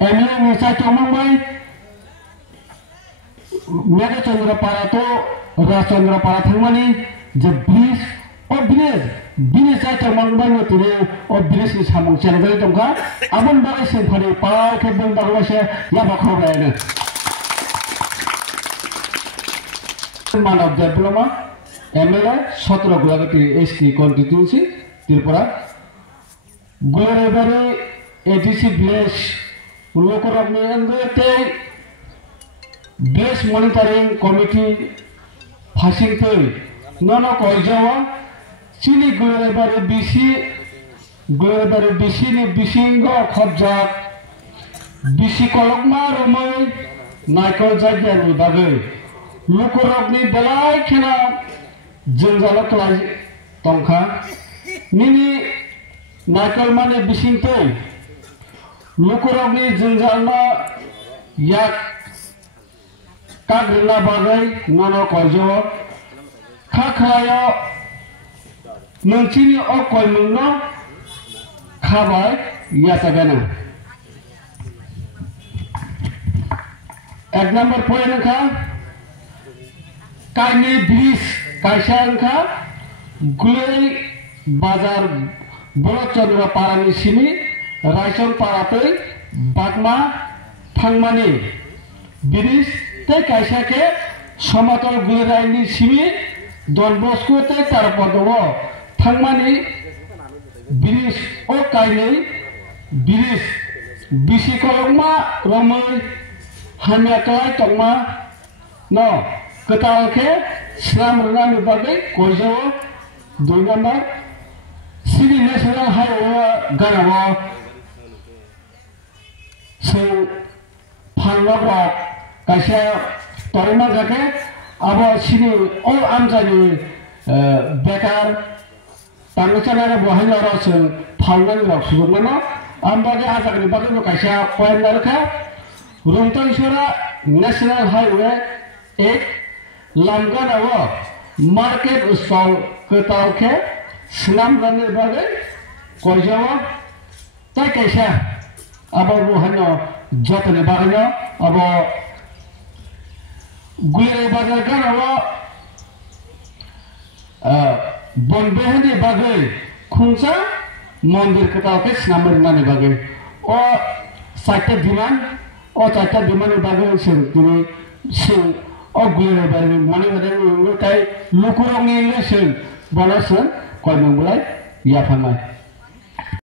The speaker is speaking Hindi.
एमएलए नेसा चौमंगबाई मेगा चंद्रपारा तो राज चंद्रपारा थांगमानि जे ब्रिज ओ ब्रिज जाय चौमंगबाई नतिरे ओ ब्रिज नि सामं चेलगै दंखा आबन बाय सेफारि पाय के बन दागवासे या बाखरायनो मानव development MLA 17 Golaghati ST constituency Tripura Gulebari ADC village लोकरबनि अंगते विलेज मॉनिटरिंग कमिटी फासिंगतै नन कयजावा चिनि गुलेबारि बीसी नि बिसिंग खबजा बिसि कलकमा रमै नायकल जायगानि बागै लोकरबनि बेलाय खेना जंजाल क्लाय तंखा निनि नायकल माने बिसिंतै लोकरबनि जंजालना याक कागना बागै नन कयजो खाखाया नोंसिनि अ कयमुंनो खाबाय यातागाना एक नंबर पॉइंट खा काइनि ब्रिज कायसा अंखा गुलै बाजार बर चंद्रपारानि सिनि रायसन पारातै बागमा थांमानि ब्रिज ते कायसा के समतल गुलरायनि सिनि डन बस्को ते तारपदो थांमानि ब्रिज ओ काइनै ब्रिज बिसि कलमा रमै हामियाकलाय तंमा न कतालके स्लाम रनानि बागै कयजो 2 नंबर सिनि नेशनल हाईवे गानावा से फानलाब्रा कायसा तरिमा जाके अब सिनि ओ आमजानि बेकार तांगचानारे बहायना रसों फाननानि रक सुजुगमानो आमबागे आजागनि बागै कायसा पयनारखा रुंताइसरा नेशनल हाईवे 1 लामगानावा मार्केट स्टॉल कतालके स्लाम रनानि बागै कयजावा ताय कायसा अब बहायना जतने बागैनो अब गुले बाजार गानावा बनबेहनि बागै खुंसा मंदिर कतालके स्लाम रनानि बागै ओ साइटा डिमांड बागै जों दिनै जों ओ गुले बाजारनि मनि ताय लोकरंनि जों बनासों कयमंबलाय याफानाय